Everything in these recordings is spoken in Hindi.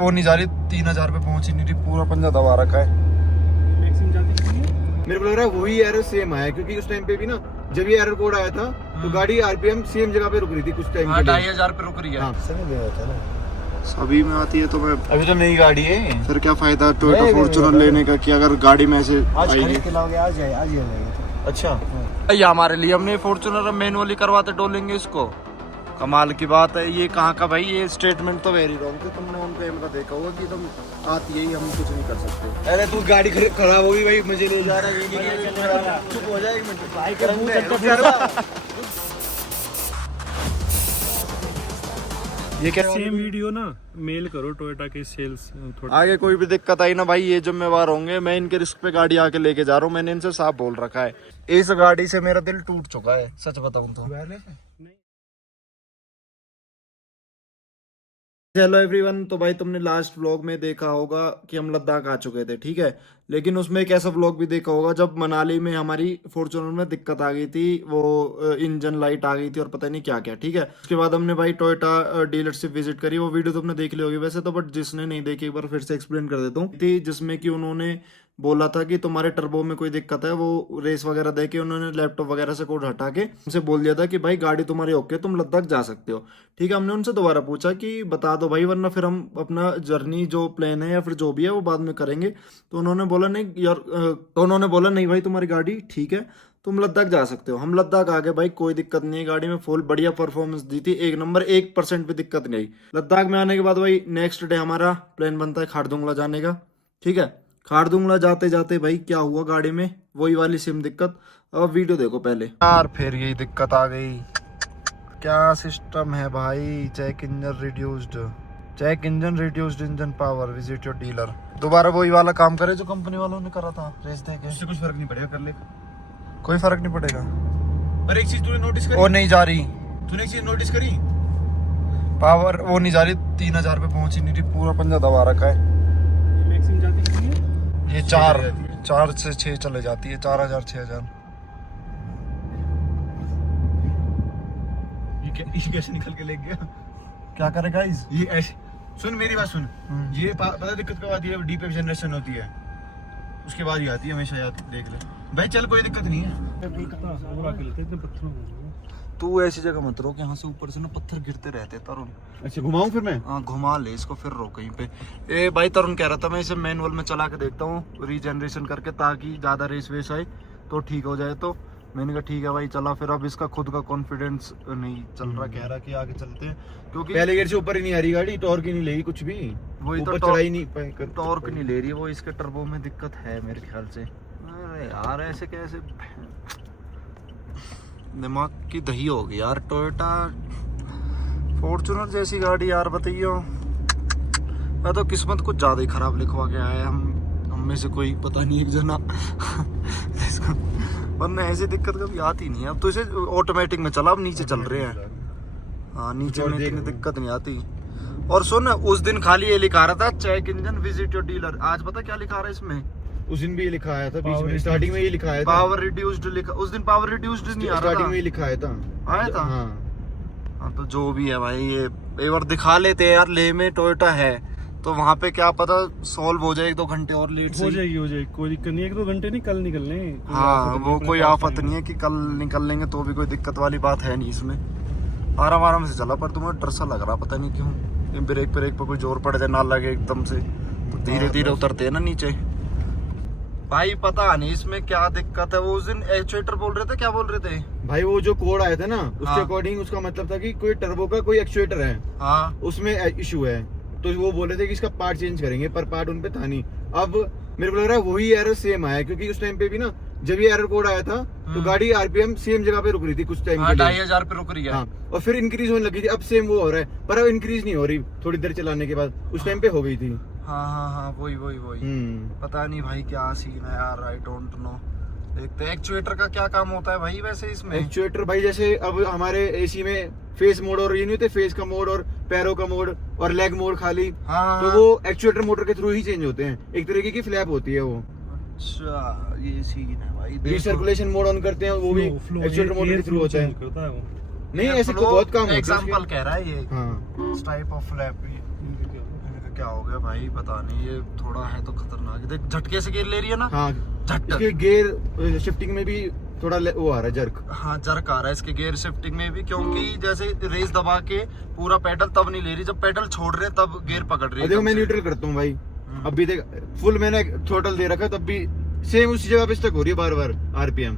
वो नहीं जा रही, 3000 पे पहुंच ही नहीं रही, पूरा पंजा दबा रखा है। मेरे को लग रहा है वही एरर सेम आया, क्योंकि उस टाइम पे भी ना जब ये एरर कोड आया था तो गाड़ी आरपीएम सेम जगह पे रुक रही थी कुछ टाइम के लिए। 2500 पे रुक रही है। हाँ। सभी में आती है तो मैं अभी तो नई गाड़ी है, फिर क्या फायदा टोयोटा फॉर्च्यूनर लेने का कि अगर गाड़ी में ऐसे आएगी। अच्छा ये हमारे लिए हमने फॉर्च्यूनर मैनुअली करवाते डोलेंगे इसको, कमाल की बात है। ये कहाँ का भाई, ये स्टेटमेंट तो वेरी रॉन्ग थे। तुमने उनको इनका देखा होगा कि तुम आती है, हम कुछ नहीं कर सकते। अरे तू गाड़ी खराब होगी भाई, मुझे ले जा रहा है, चुप हो जाए एक मिनट। ये क्या सेम वीडियो ना मेल करो टोयोटा के सेल्स थोड़ा। आगे कोई भी दिक्कत आई ना भाई, ये जिम्मेवार होंगे। मैं इनके रिस्क पे गाड़ी आके लेके जा रहा हूँ, मैंने इनसे साफ बोल रखा है। इस गाड़ी से मेरा दिल टूट चुका है, सच बताऊं तो। हेलो एवरीवन, तो भाई तुमने लास्ट व्लॉग में देखा होगा कि हम लद्दाख आ चुके थे, ठीक है। लेकिन उसमें एक ऐसा व्लॉग भी देखा होगा जब मनाली में हमारी फॉर्च्यूनर में दिक्कत आ गई थी, वो इंजन लाइट आ गई थी और पता नहीं क्या क्या, ठीक है। उसके बाद हमने भाई टोयोटा डीलरशिप विजिट करी। वो वीडियो तुमने देख ली होगी वैसे तो, बट जिसने नहीं देखी एक बार फिर से एक्सप्लेन कर देता हूँ। थी जिसमें कि उन्होंने बोला था कि तुम्हारे टर्बो में कोई दिक्कत है, वो रेस वगैरह दे के उन्होंने लैपटॉप वगैरह से कोड हटा के उनसे बोल दिया था कि भाई गाड़ी तुम्हारी ओके, तुम लद्दाख जा सकते हो, ठीक है। हमने उनसे दोबारा पूछा कि बता दो भाई, वरना फिर हम अपना जर्नी जो प्लान है या फिर जो भी है वो बाद में करेंगे। तो उन्होंने बोला नहीं यार, तो उन्होंने बोला नहीं भाई तुम्हारी गाड़ी ठीक है, तुम लद्दाख जा सकते हो। हम लद्दाख आ गए भाई, कोई दिक्कत नहीं है, गाड़ी में फुल बढ़िया परफॉर्मेंस दी थी, एक नंबर, 1% भी दिक्कत नहीं आई। लद्दाख में आने के बाद भाई नेक्स्ट डे हमारा प्लान बनता है खारदुंगला जाने का, ठीक है। खारदुंगला जाते जाते भाई क्या हुआ, गाड़ी में वही वाली सेम दिक्कत। अब वीडियो देखो पहले यार, फिर यही दिक्कत आ गई। क्या सिस्टम है भाई, check engine reduced, check engine reduced engine power, visit your dealer. दोबारा वही वाला काम करे जो कंपनी वालों ने करा था रेस दे के। उससे कुछ फर्क नहीं पड़ेगा, कर ले, कोई फर्क नहीं पड़ेगा। पर एक चीज तूने नोटिस करी, वो नहीं जा रही, तूने एक चीज नोटिस करी, पावर वो नहीं जा रही, 3000 पे पहुंच ही नहीं रही, पूरा पंजा दबा रखा है। मैक्सिमम जाती है ये 4 से 6 चले जाती है, 4000 6000। ये कैसे निकल के ले गया? क्या करेगा इस, ये ऐसे सुन मेरी बात सुन, ये पता दिक्कत कब आती है, डीप जनरेशन होती है उसके बाद ही आती है हमेशा, याद देख ले भाई। चल कोई दिक्कत नहीं है, तू ऐसी जगह मत रो कि यहाँ से ऊपर से ना पत्थर गिरते रहते तरुण। अच्छा घुमाऊं फिर मैं? हाँ घुमा ले इसको, फिर रो कहीं पे। ए भाई तरुण कह रहा था मैं इसे मैनुअल में चला के देखता हूँ रीजनरेशन करके, ताकि ज्यादा रेस वेस आए तो ठीक हो जाए। तो मैंने कहा ठीक है भाई चला। फिर अब इसका खुद का कॉन्फिडेंस नहीं चल रहा, कह रहा कि आगे चलते हैं, क्योंकि पहले गेयर से ऊपर ही नहीं आ रही गाड़ी, टॉर्क ही नहीं लेगी कुछ भी, वही तो चढ़ाई नहीं, टॉर्क नहीं ले रही, वो इसके टर्बो में दिक्कत है मेरे ख्याल से। अरे यार ऐसे कैसे, दिमाग की दही हो गई यार। टोयोटा फॉर्च्यूनर जैसी गाड़ी यार, बताइयो। मैं तो किस्मत कुछ ज्यादा ही खराब लिखवा के आया। हम में से कोई पता नहीं एक जना वरना ऐसी दिक्कत कभी आती नहीं है। अब तो इसे ऑटोमेटिक में चला, अब नीचे चल रहे हैं, हाँ नीचे में इतनी दिक्कत नहीं आती। और सुन, उस दिन खाली ये लिखा रहा था check engine visit your dealer, आज पता क्या लिखा रहा है इसमें? उस दिन भी ये लिखा आया था, बीच में स्टार्टिंग में ये लिखा आया था पावर रिड्यूस्ड लिखा। उस दिन पावर रिड्यूस्ड नहीं आ रहा था, स्टार्टिंग में ये लिखा आया था, आया था। हाँ तो जो भी है भाई, ये एक बार दिखा लेते हैं यार। ले में टोयोटा है तो वहाँ पे क्या पता सॉल्व हो जाए, 1-2 घंटे और लेट से हो जाएगी, कोई दिक्कत नहीं, 1-2 घंटे नहीं, कल निकल लें। हाँ वो कोई आफत नहीं है कि कल निकल लेंगे, तो भी कोई दिक्कत वाली बात है नहीं इसमें। आराम आराम से चला, पर तुम्हें डर सा लग रहा, पता नहीं क्यों। ब्रेक पे कोई जोर पड़ जाए ना लगे एकदम से, तो धीरे धीरे उतरते हैं ना नीचे। भाई पता नहीं इसमें क्या दिक्कत है। वो उस दिन एक्चुएटर बोल रहे थे, क्या बोल रहे थे भाई? वो जो कोड आया था ना उसके हाँ। अकॉर्डिंग उसका मतलब था कि कोई टर्बो का कोई एक्चुएटर है, हाँ उसमें इशू है, तो वो बोले थे कि इसका पार्ट चेंज करेंगे, पर पार्ट उनपे था नहीं। अब मेरे को लग रहा है वही एरर सेम आया, क्योंकि उस टाइम पे भी ना जब ये एरर कोड आया था तो गाड़ी आरपीएम सेम जगह पे रुक रही थी कुछ टाइम के लिए। 2500 पे रुक रही है। हाँ, और फिर इंक्रीज होने लगी थी, अब सेम वो हो रहा है, पर अब इंक्रीज नहीं हो रही थोड़ी देर चलाने के बाद, उस टाइम पे हो गई थी। हाँ वही पता नहीं भाई क्या सीन है यार, आई डोंट नो। देखते हैं एक्चुएटर का क्या काम होता है भाई वैसे इसमें। एक्चुएटर भाई जैसे अब हमारे एसी में फेस मोड और ये नहीं होते, फेस का मोड और पैरों का मोड और लेग मोड खाली, हाँ तो वो एक्चुएटर मोटर के थ्रू ही चेंज होते हैं, एक तरीके की फ्लैप होती है वो। अच्छा ये सीन है भाई। रिसर्कुलेशन मोड ऑन करते हैं वो भी एक्चुएटर मोटर के थ्रू होता है। नहीं ऐसे बहुत काम होता है। एग्जांपल कह रहा है ये, हाँ टाइप ऑफ फ्लैप। क्या हो गया भाई पता नहीं, ये थोड़ा है तो खतरनाक। देख झटके से गियर ले रही है ना। हाँ झट इसके गियर शिफ्टिंग में भी थोड़ा वो आ रहा है जर्क। हाँ जर्क आ रहा है इसके गियर शिफ्टिंग में भी, क्योंकि जैसे रेस दबा के पूरा पेडल तब नहीं ले रही, जब पेडल छोड़ रहे हैं तब गियर पकड़ रही है। देखो मैं न्यूट्रल करता हूँ भाई, अब भी देख फुल मैंने थ्रोटल दे रखा तब भी सेम उसी जगह पे स्टक हो रही है बार बार आरपीएम।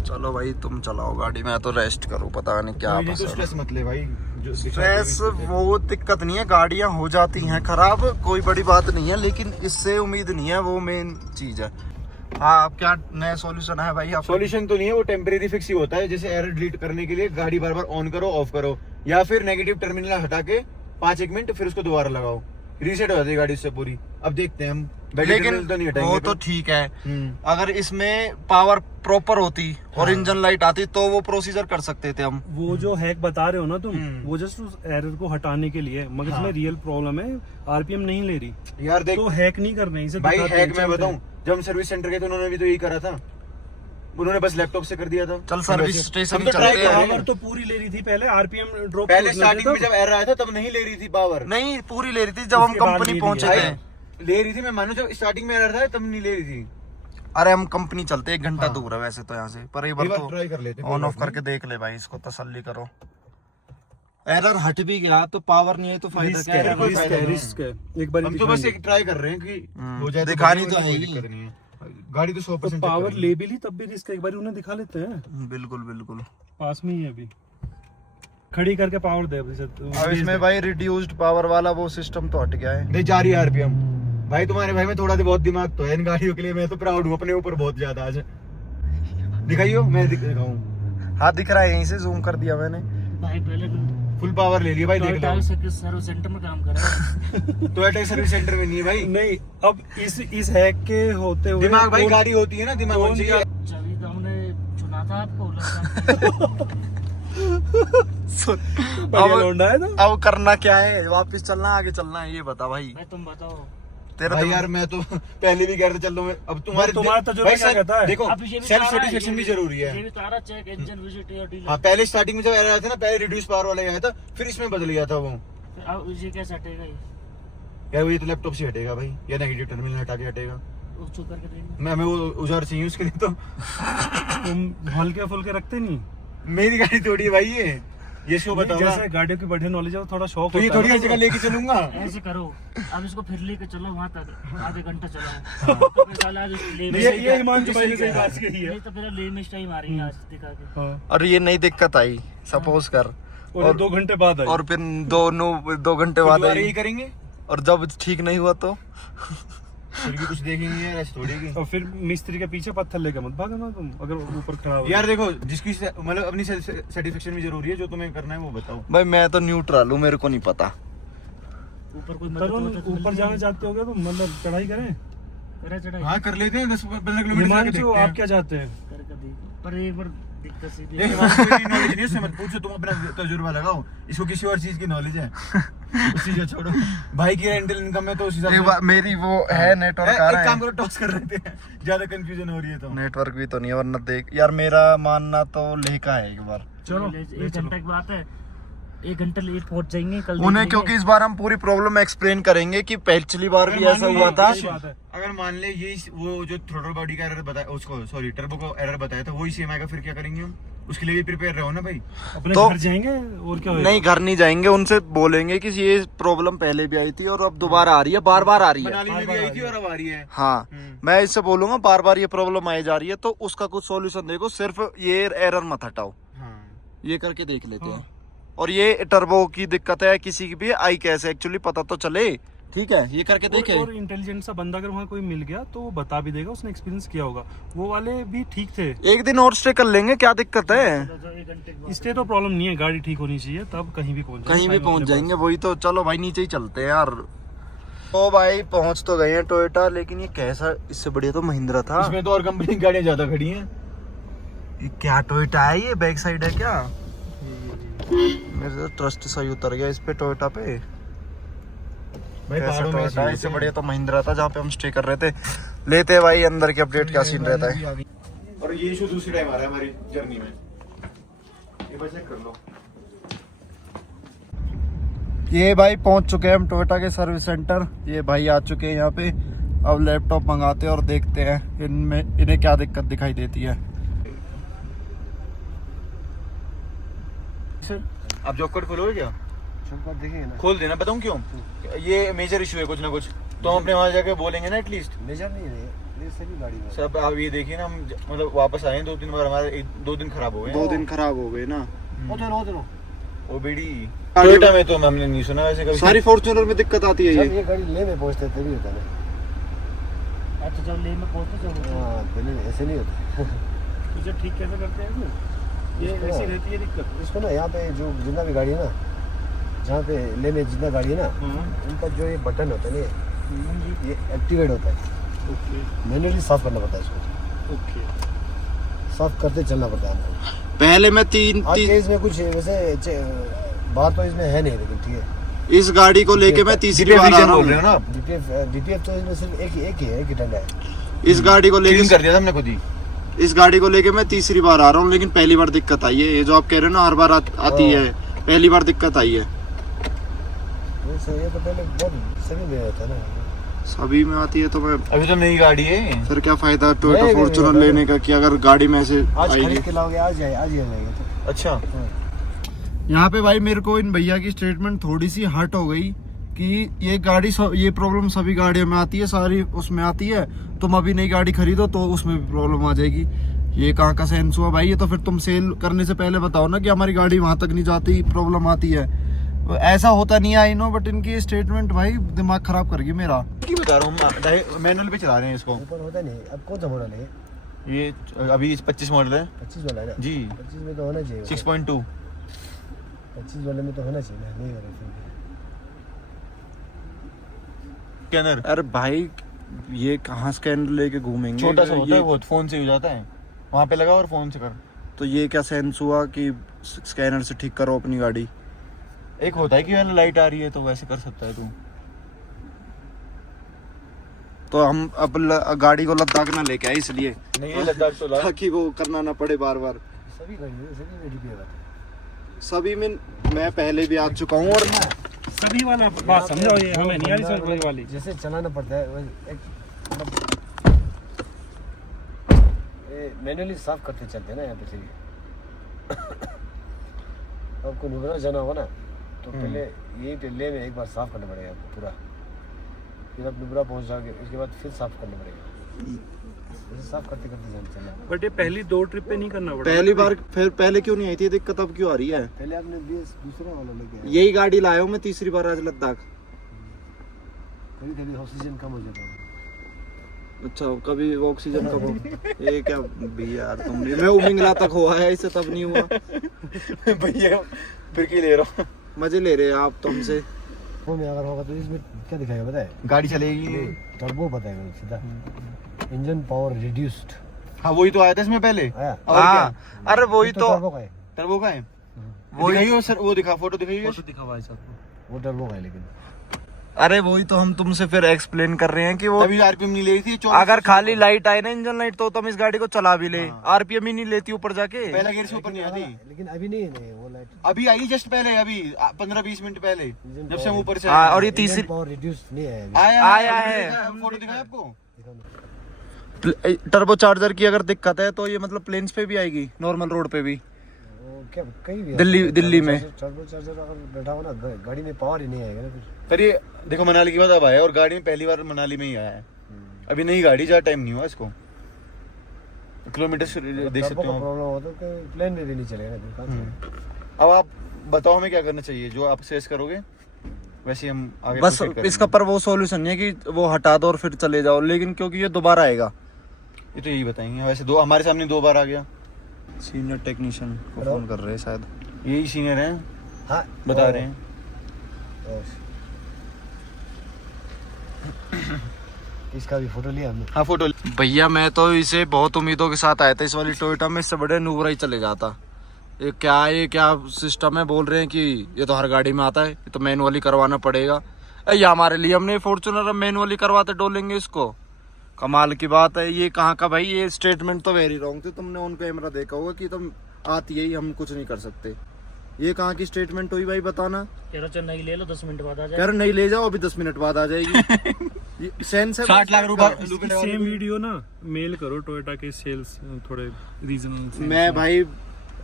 चलो भाई तुम चलाओ गाड़ी, मैं तो रेस्ट करूँ, पता नहीं क्या तो स्ट्रेस मत ले भाई, जो स्ट्रेस वो दिक्कत नहीं है, गाड़ियां हो जाती हैं खराब, कोई बड़ी बात नहीं है, लेकिन इससे उम्मीद नहीं है, वो मेन चीज है। हाँ अब क्या नया सॉल्यूशन है भाई? सॉल्यूशन तो नहीं है, वो टेम्परेरी फिक्स ही होता है। जैसे एरर डिलीट करने के लिए गाड़ी बार बार ऑन करो ऑफ करो, या फिर नेगेटिव टर्मिनल हटा के 5-1 मिनट फिर उसको दोबारा लगाओ, रीसेट हो जाती है गाड़ी उससे पूरी। अब देखते हैं हम, लेकिन तो नहीं हटाएंगे वो तो ठीक है, अगर इसमें पावर प्रॉपर होती और इंजन लाइट आती तो वो प्रोसीजर कर सकते थे हम। वो जो हैक बता रहे हो ना तुम, वो जस्ट उस एरर को हटाने के लिए, मगर इसमें रियल प्रॉब्लम है, आरपीएम नहीं ले रही यार देख तो हैक नहीं करना इसे भाई। दिखाते हैं, हैक मैं चलते बताऊं, हैं। जब हम सर्विस सेंटर गए थे उन्होंने भी तो यही करा था, उन्होंने बस लैपटॉप से कर दिया था। चल सर्विस स्टेशन हम तो चलते try कर रहे हैं। पावर तो पूरी ले रही थी पहले, आरपीएम ड्रॉप पहले स्टार्टिंग में जब एरर आया था तब नहीं ले रही थी पावर, नहीं पूरी ले रही थी, जब हम उसके बाद कंपनी ले पहुंचे लिया। थे। ले रही थी मैं मानू, जब स्टार्टिंग में एरर था तब नहीं ले रही थी। अरे हम कंपनी चलते 1 घंटा दूर है वैसे तो यहाँ से, पर एक बार तो ट्राई कर लेते, ऑन ऑफ करके देख ले भाई, इसको तसल्ली करो। एरर हट भी गया तो पावर नहीं है तो फायदा रिस्क क्या है, है? रिस्क है, रिस्क है। एक बार हम तो बस एक ट्राई कर रहे हैं कि हो जाए, दिखानी बढ़िया, तो है कोई ही। दिक्कत नहीं है। गाड़ी तो 100% पावर ले भी ली तब भी रिस्क, एक बार उन्हें दिखा लेते हैं, बिल्कुल बिल्कुल। पास में ही है अभी, खड़ी करके पावर दे अभी से। अब इसमें भाई रिड्यूस्ड पावर वाला वो सिस्टम तो हट गया है। नहीं जा रही है आरपीएम भाई, तुम्हारे भाई में थोड़ा बहुत दिमाग तो है इन गाड़ियों के लिए, मैं तो प्राउड हूँ अपने ऊपर बहुत ज्यादा आज। दिखाइयो, मैं दिखाऊं। हाँ दिख रहा है, यहीं से जूम कर दिया मैंने। भाई पहले फुल पावर ले लिया भाई, देख लो। सर्विस सेंटर में काम कर रहा है। टोयोटा सर्विस सेंटर में नहीं है भाई। नहीं, अब इस हैक के होते हुए दिमाग भाई, कौन- गाड़ी होती है ना, दिमाग होना चाहिए। जभी तो हमने चुना था आपको लगता बढ़िया लौंडा है ना। अब करना क्या है, वापस चलना आगे चलना है, ये बता भाई। भाई तुम बताओ। तेरा भाई तो- यार मैं तो पहले भी कह रहा था चल लो, मैं अब तुम्हारे तुम्हारा तजुर्बा भाई, क्या कहता है? देखो अब ये भी सेल्फ तारा है, सेटिस्फेक्शन ये भी जरूरी ये है। भी तारा चेक इंजन विजिट या डीलर। हाँ पहले स्टार्टिंग में जब एरर आया था ना, पहले रिड्यूस पावर वाला ही आया था, फिर इसमें बदल गया था वो। अब ये कैसे हटेगा ये? यार वो ये तो लैपटॉप से हटेगा भाई, या नेगेटिव टर्मिनल हटा के हटेगा। वो चुप करके देंगे। मैं वो उजार चाहिए उसके लिए, तो तुम हल्के फुल्के रखते नहीं। मेरी गाड़ी थोड़ी है भाई, ये शो नहीं, बताओ जैसे ना। गाड़ियों की बढ़िया नॉलेज है, वो थोड़ा शौक तो ये होता है थोड़ी ना, हर जगह लेके चलूंगा। ऐसे करो, अब इसको फिर लेके चलो वहां तक, आधे घंटा चलाओ। तो फिर साला आज ले में- ये हिमांशु भाई ने सही बात कही है। नहीं तो फिर ले में टाइम आ रही है आज दिखा के। हाँ, और ये नई दिक्कत आई, सपोज कर, और 2 घंटे बाद आई। और फिर 2 घंटे बाद दोबारा यही आई, करेंगे, और जब ठीक नहीं हुआ तो फिर भी कुछ देखेंगे यार, ऐसे थोड़ी की। और फिर मिस्त्री के पीछे पत्थर लेके मत भागना तुम, अगर ऊपर खराब हो। यार देखो, जिसकी मतलब अपनी सेटिस्फेक्शन भी जरूरी है, जो तुम्हें करना है वो बताओ। भाई मैं तो न्यूट्रल हूँ, मेरे को नहीं पता। ऊपर कोई तरुण, मदद हो तो ऊपर जाना चाहते हो क्या तुम, मतलब चढ़ाई करें? करे चढ़ाई हाँ कर लेते हैं, 10-15 किलोमीटर से आगे हिमांशु देखते हैं। आप क्या चाहते हैं? कर कर देखो, पर एक बार दिक्कत सी ये हिमांशु को इतनी नॉलेज नहीं है, उससे मत पूछो, तुम अपना तजुर्बा लगाओ, इसको किसी और चीज की नॉलेज है। उस चीज को छोड़ो, भाई की रेंटल इनकम है तो उस हिसाब से। मेरी वो है नेटवर्क आ एक रहा काम है, करो, टॉस कर रहे थे, ज्यादा कंफ्यूजन हो रही है तो। नेटवर्क भी तो नहीं है, वरना देख यार, मेरा मानना तो लेह का है एक बार। चलो, एक घंटा की बात है, 1 घंटा लेट पहुंच जाएंगे कल। उन्हें क्योंकि इस बार हम पूरी प्रॉब्लम एक्सप्लेन करेंगे कि पिछली बार भी ऐसा हुआ था। सही बात है। अगर मान ले ये वो जो थ्रोटल बॉडी का एरर बताया, उसको सॉरी टर्बो को एरर बताया था, वही सेम आएगा, फिर क्या करेंगे हम? उसके लिए भी प्रिपेयर रहो ना भाई। अपने तो- घर जाएंगे और क्या होएगा? नहीं घर नहीं जाएंगे, उनसे बोलेंगे कि ये प्रॉब्लम पहले भी आई थी और अब दोबारा आ रही है, बार बार आ रही है। मनाली में भी आई थी और अब आ रही है। हाँ मैं इससे बोलूंगा बार बार ये प्रॉब्लम आई जा रही है, तो उसका कुछ सॉल्यूशन देखो, सिर्फ ये एरर मत हटाओ, हाँ ये करके देख लेते हैं। और ये टर्बो की दिक्कत है, किसी की भी आई कैसे एक्चुअली पता तो चले, ठीक है, ये करके देखे। और इंटेलिजेंट सा बंदा अगर वहाँ कोई मिल गया तो वो बता भी देगा, उसने एक्सपीरियंस किया होगा। वो वाले भी ठीक थे। एक दिन और स्टे कर लेंगे, क्या दिक्कत है, 1 घंटे के बाद इससे तो प्रॉब्लम नहीं है, गाड़ी ठीक होनी चाहिए, तब कहीं भी पहुंच कहीं भी पहुंच जाएंगे। वही तो, चलो भाई नीचे ही चलते हैं यार। तो भाई पहुंच तो गए हैं टोयोटा, लेकिन ये कैसा, इससे बढ़िया तो महिंद्रा था। इसमें तो और कंपनी की गाड़ियां ज्यादा खड़ी हैं। ये क्या टोयोटा है, ये बैक साइड है क्या? मेरे तो ट्रस्ट सही उतर गया इस पे, टोयोटा पे। भाई कैसा पहाड़ों में टोयोटा है, ऐसी इससे होती बढ़िया तो महिंद्रा था जहाँ पे हम स्टे कर रहे थे। लेते हैं भाई अंदर की अपडेट, क्या सीन रहता है। है। और ये इशू दूसरी टाइम आ रहा है हमारी जर्नी में, ये बस चेक कर लो। ये भाई पहुंच चुके हैं हम टोयोटा के सर्विस सेंटर। ये भाई आ चुके हैं यहाँ पे। अब लैपटॉप मंगाते हैं और देखते हैं इन्हें क्या दिक्कत दिखाई देती है। आप जॉब कार्ड खोलोगे क्या? देखिए ना, खोल देना, बताऊं क्यों? ये मेजर इशू है कुछ ना कुछ, तो हम अपने वहाँ जाके बोलेंगे ना एटलीस्ट। मेजर नहीं है ये सभी गाड़ी में। सब आप ये देखिए ना, हम मतलब वापस आए हैं 2-3 बार, हमारे 2 दिन खराब हो गए। 2 दिन खराब हो गए ना। ओबीडी टोयोटा में तो हमने नहीं सुना वैसे कभी। सारी फॉर्च्यूनर में दिक्कत आती है जब ये गाड़ी ले में पहुंचते हैं तभी होता है ना। अच्छा जब ले में पहुंचते जब हाँ, पहले ऐसे नहीं होता। तो जब ठीक कैसे करते हैं इसमें? ये इसको ऐसी ना- रहती है दिक्कत। इसको ना यहाँ पे जो जितना भी गाड़ी है ना, जहाँ पे ले में जितना गाड़ी है ना, उनका जो ये बटन होता है ना, ये एक्टिवेट होता है। ओके मैन्युअली साफ करना पड़ता है इसको, ओके। साफ करते चलना पड़ता है हमको। पहले मैं तीन आज के इसमें कुछ वैसे बात तो इसमें है नहीं, लेकिन ठीक है। इस गाड़ी को लेके मैं तीसरी बार आ रहा बोल रहे हो हूँ। ना आप? डीपीएफ तो इसमें सिर्फ एक ही डंडा है। इस गाड़ी को क्लीन लेके कर दिया था हमने खुद ही। इस गाड़ी को लेके मैं तीसरी बार आ रहा हूँ, लेकिन पहली बार दिक्कत आई है। ये जो आप कह रहे हो ना हर बार आती है, पहली बार दिक्कत आई है। ये तो पहले बहुत सभी में होता है ना। सभी में आती है तो मैं अभी तो नई गाड़ी है। फिर क्या फायदा टोयोटा नहीं, फॉर्च्यूनर नहीं, लेने का कि अगर गाड़ी में से आज आएगी। खरीद के लाओगे, आज ही आ जाएगा तो। अच्छा, यहाँ पे भाई मेरे को इन भैया की स्टेटमेंट थोड़ी सी हर्ट हो गई कि ये गाड़ी ये प्रॉब्लम सभी गाड़ियों में आती है, सारी उसमें आती है। तुम अभी नई गाड़ी खरीदो तो उसमें भी प्रॉब्लम आ जाएगी। ये कहाँ का सेंस हुआ भाई? ये तो फिर तुम सेल करने से पहले बताओ ना कि हमारी गाड़ी वहां तक नहीं जाती, प्रॉब्लम आती है। ऐसा होता नहीं है, आई नो, बट इनकी स्टेटमेंट भाई दिमाग खराब कर गई मेरा। की बता रहा हूँ, मैनुअल पे चला रहे हैं इसको। ऊपर होता नहीं। अब कौन सा मॉडल है? ये अभी 25 मॉडल है 25 वाला है ना? जी। 25 में तो होना चाहिए। 6.2। 25 वाले में तो होना चाहिए ना, नहीं हो रहा फिर। स्कैनर अरे भाई ये कहाँ स्कैनर लेके घूमेंगे? छोटा सा होता है, ये- वो फोन से हो जाता है, वहाँ पे लगा और फोन से कर। तो ये क्या सेंस हुआ कि स्कैनर से ठीक करो अपनी गाड़ी? एक होता है कि यार लाइट आ रही है तो वैसे कर सकता है तू। तो हम अब गाड़ी को लद्दाख ना लेके आए इसलिए, नहीं ये लद्दाख तो ला। ताकि वो करना ना पड़े बार बार। सभी गाड़ी में डीपीएफ आता है। सभी में मैं पहले भी आ चुका हूँ। और सभी वाला बात समझो, ये हमें नहीं आ रही समझ वाली। जैसे चलाना पड़ता है एक मैनुअली साफ करते चलते हैं ना यहाँ पे से। आपको नुब्रा जाना होगा ना तो पहले यही पे ले में एक बार साफ करना पड़ेगा आपको पूरा, फिर आप नुब्रा पहुँच जाओगे, उसके बाद फिर साफ करना पड़ेगा। जैसे साफ करते करते चलना। बट ये पहली 2 ट्रिप पे नहीं करना पड़ा। पहली बार फिर पहले क्यों नहीं आई थी दिक्कत, अब क्यों आ रही है? पहले आपने दूसरा वाला लेके आया, यही गाड़ी लाया हूँ मैं तीसरी बार आज लद्दाख। कभी कभी ऑक्सीजन कम हो जाता है। अच्छा, कभी वो ऑक्सीजन कम हो। ये क्या भैया यार तुमने, मैं उमिंगला तक हुआ है, इससे तब नहीं हुआ। भैया फिर की ले रहा हूँ। मजे ले रहे हैं आप तुमसे। फोन में अगर होगा तो इसमें क्या दिखाएगा पता है? गाड़ी चलेगी। टर्बो बताएगा सीधा, इंजन पावर रिड्यूस्ड हाँ वही तो आया था इसमें पहले। आया। और क्या? अरे वही तो टर्बो का है, टर्बो का है। वही- दिखाइए सर, वो दिखा, फोटो दिखाइए। फोटो दिखा भाई साहब। वो टर्बो का है। लेकिन अरे वही तो हम तुमसे फिर एक्सप्लेन कर रहे हैं कि वो तभी आरपीएम नहीं ले रही थी 24। अगर खाली लाइट आए ना, इंजन लाइट, तो तुम इस गाड़ी को चला भी ले, आरपीएम ही नहीं लेती ऊपर जाके। पहला गियर से ऊपर नहीं आती। लेकिन अभी नहीं वो लाइट अभी आई जस्ट पहले, अभी 15-20 मिनट पहले, जब से हम ऊपर से हाँ, आए। और ये तीसरी पावर रिड्यूस नहीं है अभी। आया है। फोटो दिखाया आपको। टर्बो चार्जर की अगर दिक्कत है तो ये मतलब प्लेन्स पे भी आएगी, नॉर्मल रोड पे भी। वो क्या कहीं भी दिल्ली में। टर्बो चार्जर अगर बैठा हो ना गाड़ी में पावर ही नहीं आएगा ना फिर। पर ये देखो मनाली के बाद अब आया, और गाड़ी में पहली बार मनाली में ही आया है। अभी नई गाड़ी, ज्यादा टाइम नहीं हुआ इसको। किलोमीटर देख सकते हो आप। प्रॉब्लम हो तो प्लेन में भी नहीं चलेगा ना फिर कहाँ से? अब आप बताओ हमें क्या करना चाहिए, जो आप सजेस्ट करोगे वैसे हम आगे बस proceed करेंगे। इसका पर वो सॉल्यूशन नहीं है कि वो हटा दो और फिर चले जाओ, लेकिन क्योंकि ये दोबारा आएगा। ये तो यही बताएंगे। वैसे दो हमारे सामने 2 बार आ गया। सीनियर टेक्नीशियन को फोन कर रहे हैं शायद। यही सीनियर हैं, हाँ बता रहे हैं। इसका भी फोटो लिया हमने। हाँ फोटो। भैया मैं तो इसे बहुत उम्मीदों के साथ आया था इस वाली टोयोटा में, इससे बड़े नूबरा ही चले जाता। ये क्या सिस्टम है? बोल रहे हैं कि ये तो हर गाड़ी में आता है, ये तो मैनुअली करवाना पड़ेगा। ये हमारे लिए, हमने फॉर्च्यूनर मैनुअली करवाते डोलेंगे इसको। कमाल की बात है। ये कहाँ का भाई, ये स्टेटमेंट तो वेरी रॉन्ग थी। तुमने ऑन कैमरा देखा होगा कि तुम आती है ही, हम कुछ नहीं कर सकते। ये कहाँ की स्टेटमेंट हुई भाई बताना? कह रहा चेन्नई ले लो 10 मिनट बाद आ कह जाए। रहे नहीं ले जाओ अभी 10 मिनट बाद आ जाएगी। सेंस है 60 लाख रुपए सेम वीडियो ना मेल करो टोयोटा के सेल्स थोड़े रीजनल। मैं भाई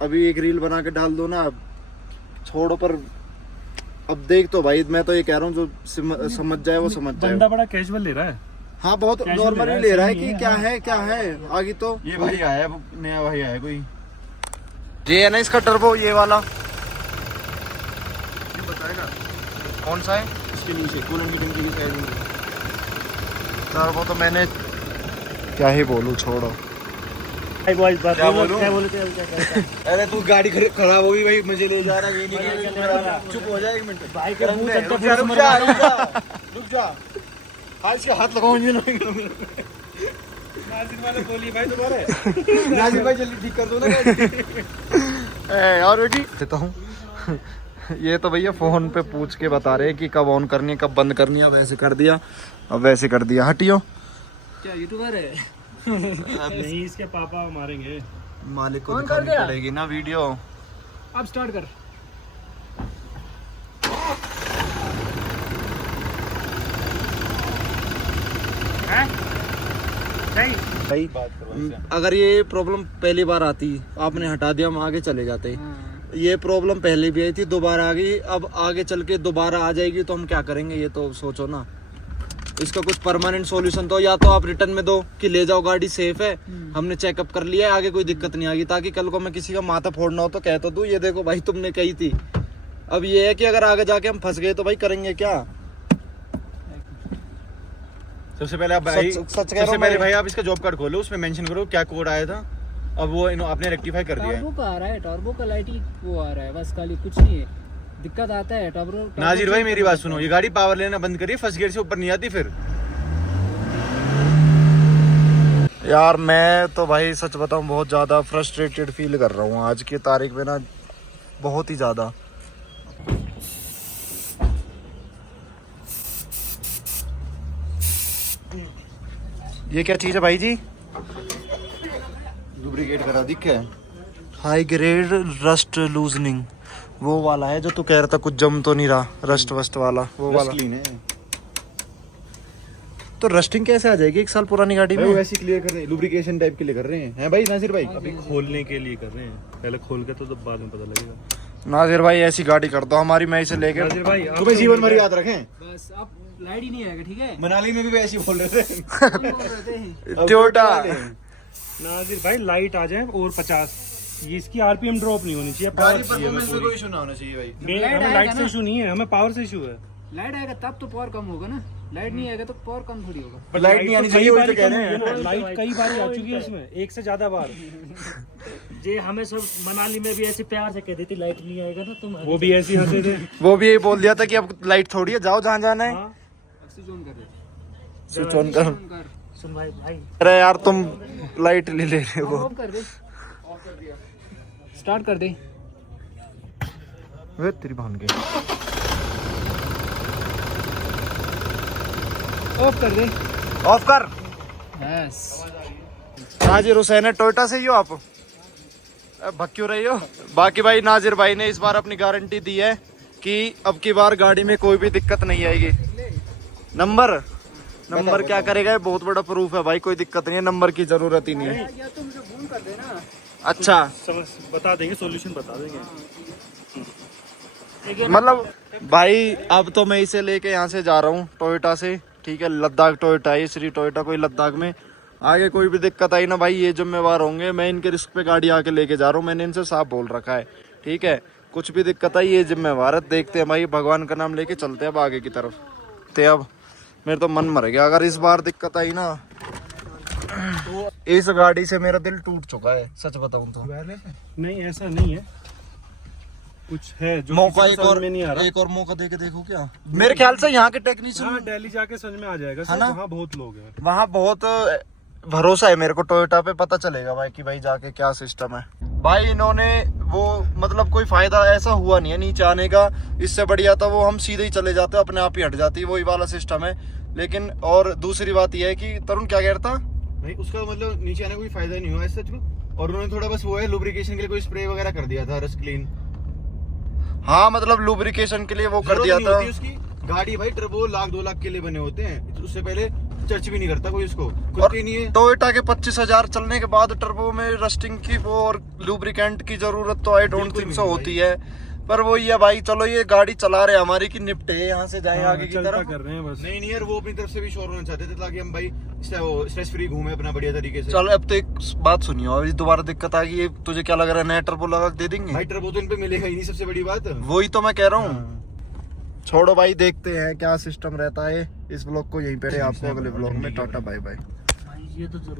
अभी एक रील बना के डाल दो ना, अब छोड़ो। पर अब देख तो भाई मैं तो ये कह रहा हूँ जो समझ जाए वो समझ जाए। बंदा बड़ा कैजुअल ले रहा है। हाँ बहुत Casual नॉर्मली ले ले रहा रहा है, है कि सही क्या है, है क्या है आगे तो। ये भाई आया नया भाई आया कोई, ये है ना इसका टर्बो ये वाला, बताएगा कौन सा है? इसके नीचे कूलेंट की टंकी की साइड में। टर्बो तो मैंने क्या ही बोलूं, छोड़ो। क्या बोलूं? क्या बोलते हैं? अरे तू गाड़ी खराब होगी भाई, मुझे ले जा रहा है, ये नहीं कि चुप हो जाए एक मिनट। भाई के मुंह तक रुक जा रुक जा रुक जा रुक जा, आज के हाथ लगाओ इंजन में। नाजिर वाले बोलिए भाई दोबारा। नाजिर भाई जल्दी ठीक कर दो ना गाड़ी। और बेटी देता हूँ। ये तो भैया फोन पे पूछ के बता रहे हैं कि कब ऑन करनी है कब बंद करनी है। अब ऐसे कर दिया, अब वैसे कर दिया। हटियो, क्या यूट्यूबर है? नहीं इसके पापा मारेंगे। मालिक को ऑन कर दिखानी दिया? पड़ेगी ना वीडियो। अब स्टार्ट कर। भाई अगर ये प्रॉब्लम पहली बार आती, आपने हटा दिया, हम आगे चले जाते। ये प्रॉब्लम पहले भी आई थी, दोबारा आ गई, अब आगे चल के दोबारा आ जाएगी तो हम क्या करेंगे? ये तो सोचो ना। इसका कुछ परमानेंट सॉल्यूशन तो या तो आप रिटर्न में दो कि ले जाओ गाड़ी सेफ है, हमने चेकअप कर लिया है, आगे कोई दिक्कत नहीं आएगी, ताकि कल को मैं किसी का माथा फोड़ना हो तो कह तो दूं ये देखो भाई तुमने कही थी। अब ये है कि अगर आगे जाके हम फंस गए तो भाई करेंगे क्या? सबसे पहले आप भाई सच कह रहा सबसे हूं पहले मैं। भाई आप इसका जॉब कार्ड खोलो, उसमें मेंशन करो क्या कोड आया था। अब वो आपने रेक्टिफाई कर दिया है। टर्बो का आ रहा है, टर्बो का लाइट ही वो आ रहा है, बस खाली कुछ नहीं है। दिक्कत आता है टर्बो। नाजिर भाई मेरी बात सुनो, ये गाड़ी पावर लेना बंद करिए, फर्स्ट गियर से ऊपर नहीं आती फिर। यार मैं तो भाई सच बताऊं बहुत ज़्यादा फ्रस्ट्रेटेड फील कर रहा हूँ आज की तारीख में ना, बहुत ही ज़्यादा। ये क्या चीज़ है भाई जी? लुब्रिकेट करा दिख है। हाई ग्रेड रस्ट लूजनिंग, वो वाला है जो तू कह रहा था, कुछ जम तो नहीं रहा, रस्ट वस्ट वाला वो वाला। क्लीन है तो रस्टिंग कैसे आ जाएगी 1 साल पुरानी गाड़ी भाई, में? वैसे क्लियर कर रहे हैं, लुब्रिकेशन टाइप के लिए कर रहे हैं। हैं भाई नासिर भाई? अभी खोलने के लिए कर रहे हैं, पहले खोल के तो बाद में पता लगेगा। नाजिर भाई ऐसी गाड़ी कर दो हमारी, मैं इसे लेके नाजिर भाई तो भाई जीवन भर याद रखें। बस अब लाइट ही नहीं आएगा, ठीक है? मनाली में भी वैसे ही बोल रहे थे। बोल रहे थे। टोयोटा। नाजिर भाई लाइट आ जाए और 50, ये इसकी आरपीएम ड्रॉप नहीं होनी चाहिए। गाड़ी पावर चाहिए परफॉर्मेंस में हमें कोई इशू ना होना चाहिए भाई। पूरी। लाइट हमें आएगा लाइट से ना? इशू नहीं है, हमें पावर से इशू है। लाइट आएगा तब तो पावर कम होगा ना, लाइट नहीं आएगा तो पावर कम थोड़ी होगा। पर लाइट नहीं आनी तो चाहिए, कई वही तो बार कह रहे कम हैं। हुई है ना, लाइट कई बार आ चुकी है इसमें, एक से ज्यादा बार। जे हमें सब मनाली में भी ऐसे प्यार से कह देती लाइट नहीं आएगा ना तुम। वो भी ऐसे हंसे थे। वो भी यही बोल दिया था कि अब लाइट थोड़ी है, जाओ जहाँ जाना है। हाँ। स्विच ऑन कर दे, स्विच ऑन कर। ऑन कर, सुन भाई अरे यार तुम लाइट ले रहे हो। ऑफ कर दे, स्टार्ट कर दे। वे तेरी बहन के। ऑफ कर दे। ऑफ कर। बस नाजिर हुसैन है, टोयोटा से ही हो आप? भग क्यों रही हो? बाकी भाई नाजिर भाई ने इस बार अपनी गारंटी दी है कि अब की बार गाड़ी में कोई भी दिक्कत नहीं आएगी। नंबर क्या करेगा? ये बहुत बड़ा प्रूफ है भाई, कोई दिक्कत नहीं है, नंबर की जरूरत ही नहीं है। या तुम मुझे फोन कर देना। अच्छा समझ बता देंगे, सॉल्यूशन बता देंगे। मतलब भाई अब तो मैं इसे लेके यहाँ से जा रहा हूँ टोयोटा से, ठीक है? लद्दाख टोयोटा है, श्री टोयोटा कोई लद्दाख में। आगे कोई भी दिक्कत आई ना भाई ये जिम्मेवार होंगे, मैं इनके रिस्क पे गाड़ी आके लेके जा रहा हूँ, मैंने इनसे साफ बोल रखा है, ठीक है? कुछ भी दिक्कत आई ये जिम्मेवार है। देखते हैं भाई, भगवान का नाम लेके चलते हैं अब आगे की तरफ। ते अब मेरे तो मन मर गया, अगर इस बार दिक्कत आई ना, इस गाड़ी से मेरा दिल टूट चुका है सच बताऊं तो। नहीं ऐसा नहीं है, कुछ है जो मौका किसी एक को समझ और में नहीं आ रहा। एक और मौका दे के देखो क्या? मेरे ख्याल से यहाँ के टेक्नीशियन, हाँ दिल्ली जाके समझ में आ जाएगा है सर, ना? वहाँ बहुत लोग हैं। वहाँ बहुत भरोसा है मेरे को टोयोटा पे, पता चलेगा भाई कि भाई जाके क्या सिस्टम है। भाई इन्होंने वो मतलब कोई फायदा ऐसा हुआ नहीं है नीचे आने का, इससे बढ़िया था वो हम सीधे ही चले जाते, अपने आप ही हट जाती, वही वाला सिस्टम है। लेकिन और दूसरी बात यह है कि तरुण क्या कह रहा था भाई, उसका मतलब नीचे आने का कोई फायदा नहीं हुआ सच में। और उन्होंने थोड़ा बस वो है लुब्रिकेशन के लिए कोई स्प्रे वगैरह कर दिया था, रस्ट क्लीन। हाँ मतलब लुब्रिकेशन के लिए वो कर जरूरत दिया नहीं था। होती उसकी। गाड़ी भाई टर्बो 1-2 लाख के लिए बने होते हैं, उससे पहले चर्च भी नहीं करता कोई इसको, खुद और के नहीं है। टोयोटा के 25,000 चलने के बाद टर्बो में रस्टिंग की वो और लुब्रिकेंट की जरूरत तो आई डोंट बिल्कुल थिंक भी सो नहीं होती है। पर वो ये भाई चलो ये गाड़ी चला रहे हमारी की निपटे यहाँ से जाए हाँ, आगे की चलता तरफ। कर रहे हैं बस। नहीं यार, वो अपनी तरफ से भी श्योर होना चाहते थे ताकि हम भाई स्ट्रेस फ्री घूमे अपना बढ़िया तरीके से। चल अब तो एक बात सुनियो, अभी दोबारा दिक्कत आ गई, ये तुझे क्या लग रहा है नया टर्बो लगा के दे देंगे? भाई टर्बो तो इन पे मिलेगा ही नहीं, सबसे बड़ी बात। वही तो मैं कह रहा हूँ। हाँ। छोड़ो भाई, देखते हैं क्या सिस्टम रहता है। इस ब्लॉग को यहीं पे आपको अगले ब्लॉग में टाटा बाय बाय। भाई ये तो जरूर